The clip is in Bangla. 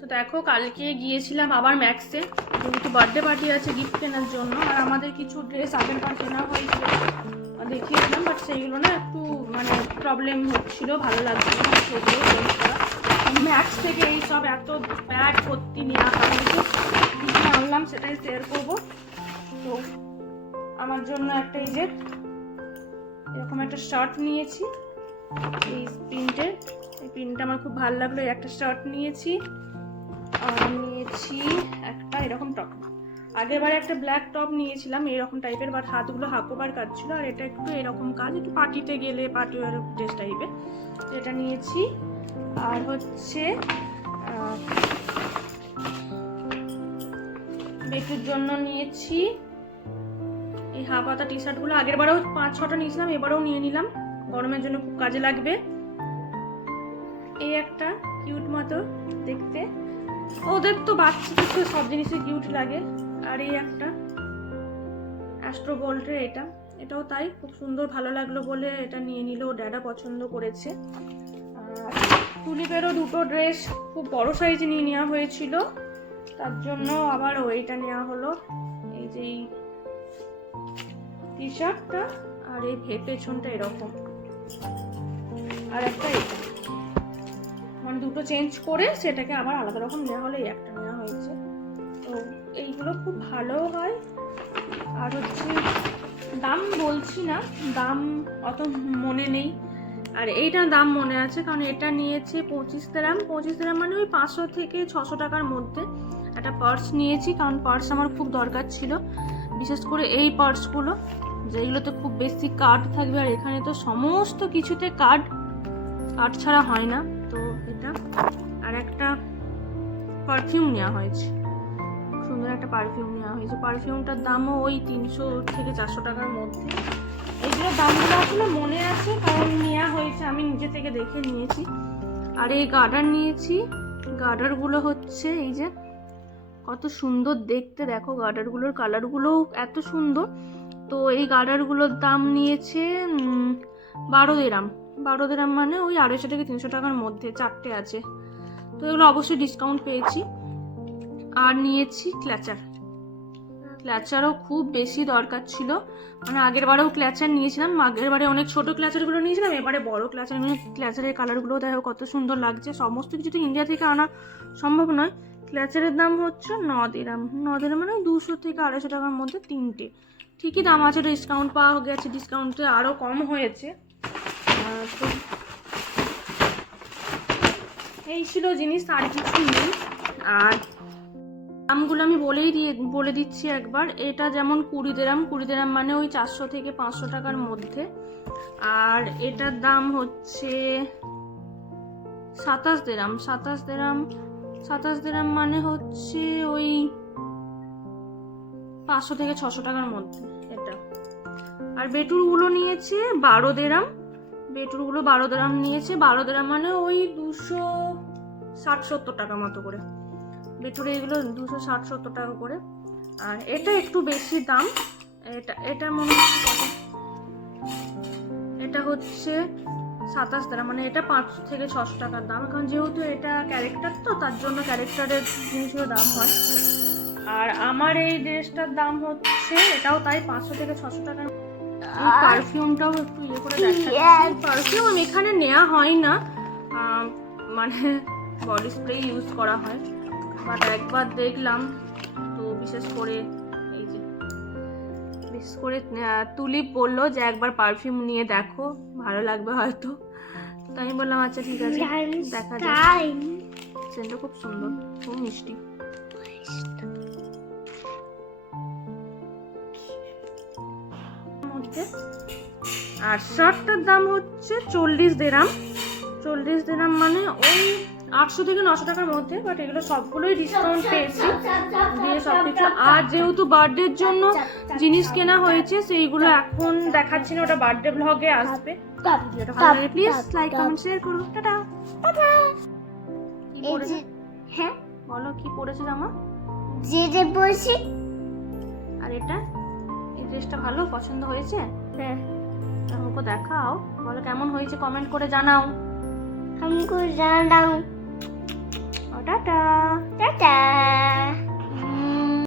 তো দেখো, কালকে গিয়েছিলাম আবার ম্যাক্সে। যেহেতু বার্থডে পার্টি আছে গিফট কেনার জন্য। আর আমাদের কিছু ড্রেস আগের বার কেনা হয়েছিল। দেখিয়েছিলাম বাট সেইগুলো না একটু মানে প্রবলেম হচ্ছিল, ভালো লাগছিল না সেগুলো চেঞ্জ করা। ম্যাক্স থেকে এই সব এত ব্যাগ ভর্তি নিয়ে আনলাম, সেটাই শেয়ার করব। তো আমার জন্য একটা এই যে, এরকম একটা শার্ট নিয়েছি। এই প্রিন্টের এই প্রিন্টটা আমার খুব ভালো লাগল একটা শার্ট নিয়েছি। নিয়েছি একটা এরকম টপ আগেরবার একটা ব্ল্যাক টপ নিয়েছিলাম, এরকম টাইপের বাট হাতগুলো হাঁকোবার কাজ ছিল আর এটা একটু এরকম কাজ, একটু পার্টিতে গেলে পার্টি ওয়ার ড্রেস টাইপের এটা নিয়েছি, আর হচ্ছে বেটুর জন্য নিয়েছি। এই হাফ হাতা টি শার্টগুলো আগের বারেও পাঁচ, ছটা নিয়েছিলাম, এবারেও নিয়ে নিলাম। গরমের জন্য খুব কাজে লাগবে। এই একটা কিউট মতো দেখতে। ওদের তো বাচ্চাদের তো সব জিনিসই কিউট লাগে। আর এই একটা অ্যাস্ট্রো গোল্ডের এটা, এটাও তাই, খুব সুন্দর ভালো লাগল বলে এটা নিয়ে নিল ও ড্যাডা পছন্দ করেছে। আর তুলিপেরও দুটো ড্রেস খুব বড় সাইজে নিয়ে নেওয়া হয়েছিল, তার জন্য আবার ওইটা নেওয়া হলো। এই যে এই টি শার্টটা আর এই পেছনটা এরকম। আর একটা এটা। দুটো চেঞ্জ করে সেটাকে আবার আলাদা রকম নেওয়া হলো একটা নেওয়া হয়েছে। তো এইগুলো খুব ভালো হয়। আর হচ্ছে দাম বলছি না, দাম অত মনে নেই। আর এইটার দাম মনে আছে, কারণ এটা নিয়েছে পঁচিশ গ্রাম। পঁচিশ গ্রাম মানে ওই পাঁচশো থেকে ছশো টাকার মধ্যে একটা পার্স নিয়েছি, কারণ পার্স আমার খুব দরকার ছিল। বিশেষ করে এই পার্সগুলো, যেগুলোতে খুব বেশি কার্ড থাকবে। আর এখানে তো সমস্ত কিছুতে কার্ড কার্ড ছাড়া হয় না। এটা আর একটা পারফিউম নেওয়া হয়েছে। সুন্দর একটা পারফিউম নেওয়া হয়েছে। পারফিউমটার দামও ওই তিনশো থেকে চারশো টাকার মধ্যে। এইগুলোর দামগুলো আসলে মনে আছে, কারণ নেওয়া হয়েছে, আমি নিজে থেকে দেখে নিয়েছি। আর এই গার্ডার নিয়েছি। গার্ডারগুলো হচ্ছে এই যে, কত সুন্দর দেখতে। দেখো গার্ডারগুলোর কালারগুলোও এত সুন্দর। তো এই গার্ডারগুলোর দাম নিয়েছে বারো দেরাম। বারো দেরাম মানে ওই আড়াইশো থেকে তিনশো টাকার মধ্যে চারটে আছে। তো এগুলো অবশ্যই ডিসকাউন্ট পেয়েছি। আর নিয়েছি ক্ল্যাচার ক্ল্যাচারও খুব বেশি দরকার ছিল। মানে আগের বারেও ক্ল্যাচার নিয়েছিলাম। আগের বারে অনেক ছোট ক্ল্যাচারগুলো নিয়েছিলাম। এবারে বড় ক্ল্যাচার ক্ল্যাচারের কালারগুলো দেখো কত সুন্দর লাগছে। সমস্ত কিছু তো ইন্ডিয়া থেকে আনা সম্ভব নয়। ক্ল্যাচারের দাম হচ্ছে ন দিরাম। ন দিরাম মানে দুশো থেকে আড়াইশো টাকার মধ্যে তিনটে। ঠিকই দাম আছে ডিসকাউন্ট পাওয়া গেছে। ডিসকাউন্টে আরও কম হয়েছে। এই ছিল জিনিস, আর কিছু নেই। আর দামগুলো আমি বলেই দিয়ে, বলে দিচ্ছি একবার। এটা যেমন কুড়ি দেরাম কুড়ি দেরাম মানে ওই চারশো থেকে পাঁচশো টাকার মধ্যে। আর এটার দাম হচ্ছে সাতাশ দেরাম। সাতাশ দেরাম সাতাশ দেরাম মানে হচ্ছে ওই পাঁচশো থেকে ছশো টাকার মধ্যে এটা। আর বেটুরগুলো নিয়েছে বারো দেরাম। বেটুরগুলো বারো দেরাম নিয়েছে। বারো দেরাম মানে ওই দুশো ষাট সত্তর টাকা মতো করে। বেটুরে এগুলো দুশো ষাট সত্তর টাকা করে। আর এটা একটু বেশি দাম। এটা এটা মনে এটা হচ্ছে সাতাশ দ্বারা মানে এটা পাঁচ থেকে ছশো টাকার দাম। কারণ যেহেতু এটা ক্যারেক্টার তো, তার জন্য ক্যারেক্টারের জিনিসের দাম হয়। আর আমার এই ড্রেসটার দাম হচ্ছে, এটাও তাই পাঁচশো থেকে ছশো টাকার পারফিউমটাও একটু ইয়ে করে দেখাচ্ছি। পারফিউম এখানে নেওয়া হয় না। মানে বডি স্প্রে ইউজ করা হয়। বাট একবার দেখলাম তো বিশেষ করে এই যে বিশেষ করে তুলিপ বলল যে একবার পারফিউম নিয়ে দেখো ভালো লাগবে হয়তো। তো আমি বললাম আচ্ছা ঠিক আছে দেখা যাক। সেন্টটা খুব সুন্দর খুব মিষ্টি। আর শার্টটার দাম হচ্ছে চল্লিশ দেরাম। চল্লিশ দেরাম মানে ওই আটশো থেকে নশো টাকার মধ্যে বাট এগুলো সবগুলোই ডিসকাউন্ট পেয়েছি দিয়ে সব কিছু আর যেহেতু বার্থডের জন্য জিনিস কেনা হয়েছে সেইগুলো এখন দেখাচ্ছি না ওটা বার্থডে ব্লগে আসবে। প্লিজ লাইক কমেন্ট শেয়ার করো। টাটা। হ্যাঁ? বলো কি পড়েছে জামা? যেটা বলছি আর এটা? এই ড্রেসটা ভালো? পছন্দ হয়েছে? হ্যাঁ। আমাকে দেখাও বলো কেমন হয়েছে কমেন্ট করে জানাও। আমাকে জানাও। ও টাটা। টাটা।